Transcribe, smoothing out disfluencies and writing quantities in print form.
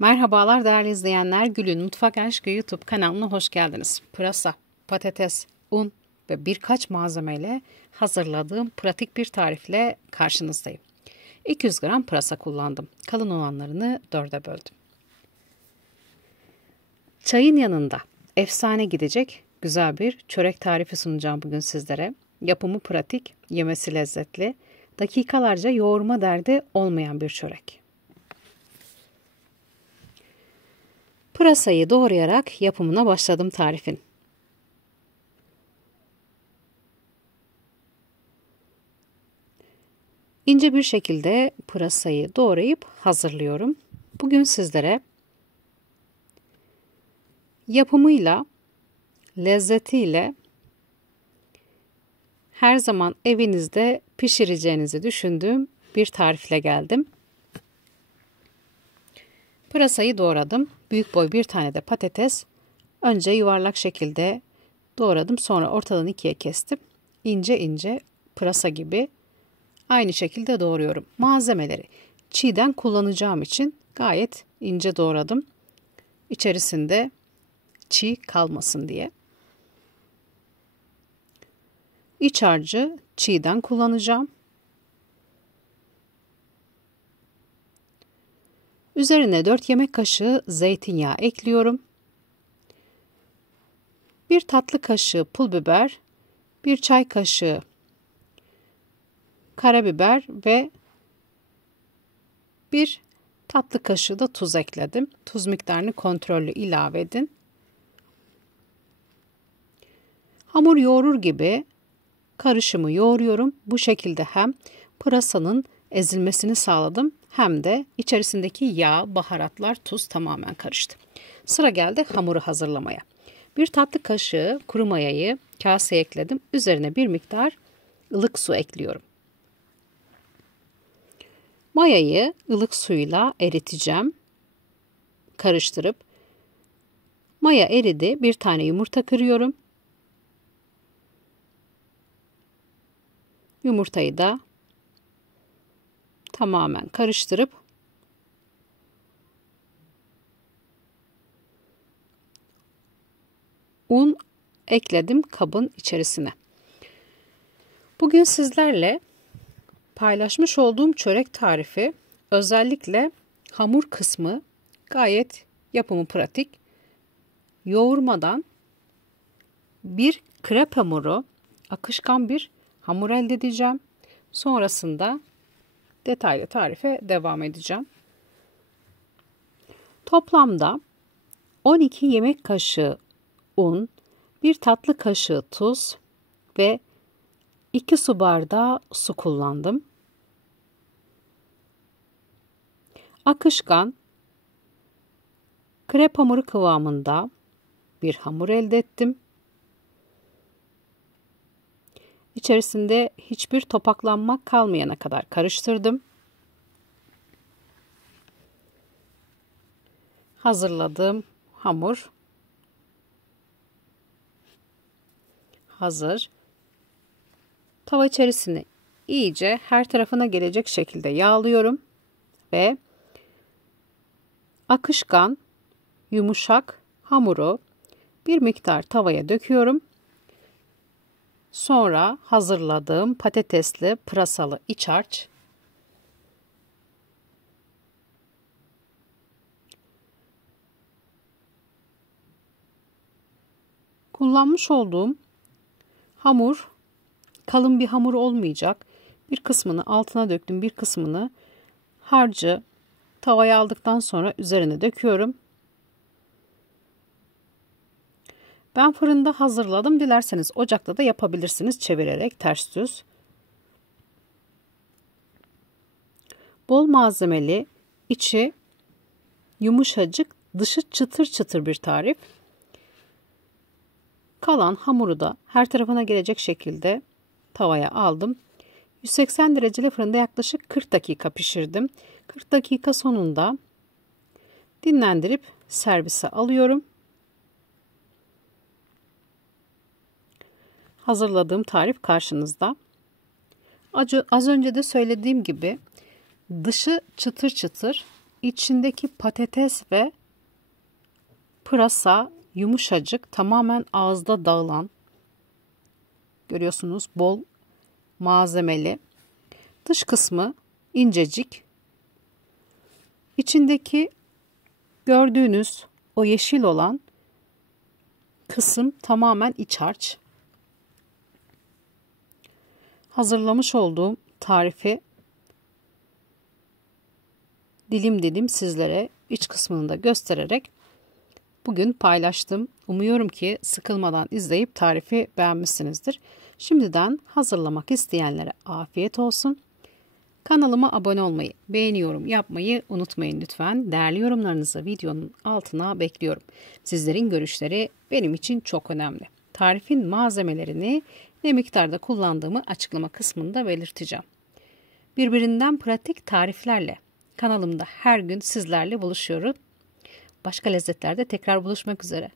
Merhabalar değerli izleyenler, Gül'ün Mutfak Aşkı YouTube kanalına hoş geldiniz. Pırasa, patates, un ve birkaç malzemeyle hazırladığım pratik bir tarifle karşınızdayım. 200 gram pırasa kullandım. Kalın olanlarını 4'e böldüm. Çayın yanında efsane gidecek güzel bir çörek tarifi sunacağım bugün sizlere. Yapımı pratik, yemesi lezzetli, dakikalarca yoğurma derdi olmayan bir çörek. Pırasayı doğrayarak yapımına başladım tarifin. İnce bir şekilde pırasayı doğrayıp hazırlıyorum. Bugün sizlere yapımıyla, lezzetiyle her zaman evinizde pişireceğinizi düşündüğüm bir tarifle geldim. Pırasayı doğradım. Büyük boy bir tane de patates. Önce yuvarlak şekilde doğradım. Sonra ortadan ikiye kestim. İnce ince pırasa gibi aynı şekilde doğruyorum. Malzemeleri çiğden kullanacağım için gayet ince doğradım. İçerisinde çiğ kalmasın diye. İç harcı çiğden kullanacağım. Üzerine 4 yemek kaşığı zeytinyağı ekliyorum. 1 tatlı kaşığı pul biber, 1 çay kaşığı karabiber ve 1 tatlı kaşığı da tuz ekledim. Tuz miktarını kontrollü ilave edin. Hamur yoğurur gibi karışımı yoğuruyorum. Bu şekilde hem pırasanın ezilmesini sağladım hem de içerisindeki yağ, baharatlar, tuz tamamen karıştı. Sıra geldi hamuru hazırlamaya. 1 tatlı kaşığı kuru mayayı kaseye ekledim. Üzerine bir miktar ılık su ekliyorum. Mayayı ılık suyla eriteceğim. Karıştırıp maya eridi. Bir tane yumurta kırıyorum. Yumurtayı da tamamen karıştırıp un ekledim kabın içerisine. Bugün sizlerle paylaşmış olduğum çörek tarifi özellikle hamur kısmı gayet yapımı pratik. Yoğurmadan bir krep hamuru, akışkan bir hamur elde edeceğim. Sonrasında detaylı tarife devam edeceğim. Toplamda 12 yemek kaşığı un, 1 tatlı kaşığı tuz ve 2 su bardağı su kullandım. Akışkan, krep hamuru kıvamında bir hamur elde ettim. İçerisinde hiçbir topaklanma kalmayana kadar karıştırdım. Hazırladığım hamur hazır. Tava içerisini iyice her tarafına gelecek şekilde yağlıyorum ve akışkan, yumuşak hamuru bir miktar tavaya döküyorum. Sonra hazırladığım patatesli, pırasalı iç harç kullanmış olduğum hamur kalın bir hamur olmayacak. Bir kısmını altına döktüm, bir kısmını harcı tavaya aldıktan sonra üzerine döküyorum. Ben fırında hazırladım. Dilerseniz ocakta da yapabilirsiniz çevirerek ters düz. Bol malzemeli, içi yumuşacık, dışı çıtır çıtır bir tarif. Kalan hamuru da her tarafına gelecek şekilde tavaya aldım. 180 dereceli fırında yaklaşık 40 dakika pişirdim. 40 dakika sonunda dinlendirip servise alıyorum. Hazırladığım tarif karşınızda. Az önce de söylediğim gibi dışı çıtır çıtır, içindeki patates ve pırasa yumuşacık, tamamen ağızda dağılan, görüyorsunuz, bol malzemeli. Dış kısmı incecik. İçindeki gördüğünüz o yeşil olan kısım tamamen iç harç. Hazırlamış olduğum tarifi dilim dilim sizlere iç kısmını da göstererek bugün paylaştım. Umuyorum ki sıkılmadan izleyip tarifi beğenmişsinizdir. Şimdiden hazırlamak isteyenlere afiyet olsun. Kanalıma abone olmayı, beğeni, yorum yapmayı unutmayın lütfen. Değerli yorumlarınızı videonun altına bekliyorum. Sizlerin görüşleri benim için çok önemli. Tarifin malzemelerini ne miktarda kullandığımı açıklama kısmında belirteceğim. Birbirinden pratik tariflerle kanalımda her gün sizlerle buluşuyorum. Başka lezzetlerde tekrar buluşmak üzere.